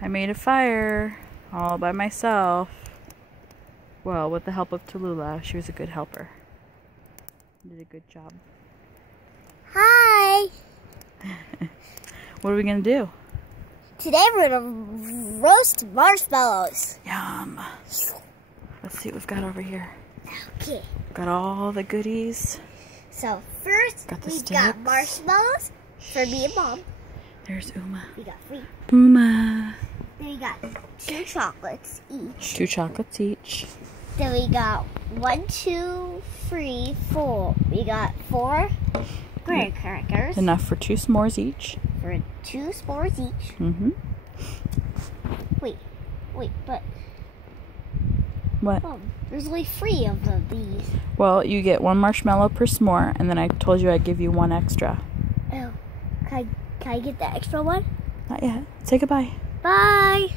I made a fire all by myself. Well, with the help of Tallulah. She was a good helper. Did a good job. Hi! What are we going to do? Today we're going to roast marshmallows. Yum. Let's see what we've got over here. Okay. Got all the goodies. So first we got marshmallows for me and Mom. There's Uma. We got 3. Uma. Then we got 2 chocolates each. 2 chocolates each. Then we got 1, 2, 3, 4. We got 4 graham crackers. Enough for 2 s'mores each. For 2 s'mores each. Mm-hmm. Wait, but... What? Mom, there's only 3 of these. Well, you get 1 marshmallow per s'more, and then I told you I'd give you 1 extra. Oh, can I get the extra one? Not yet. Say goodbye. Bye!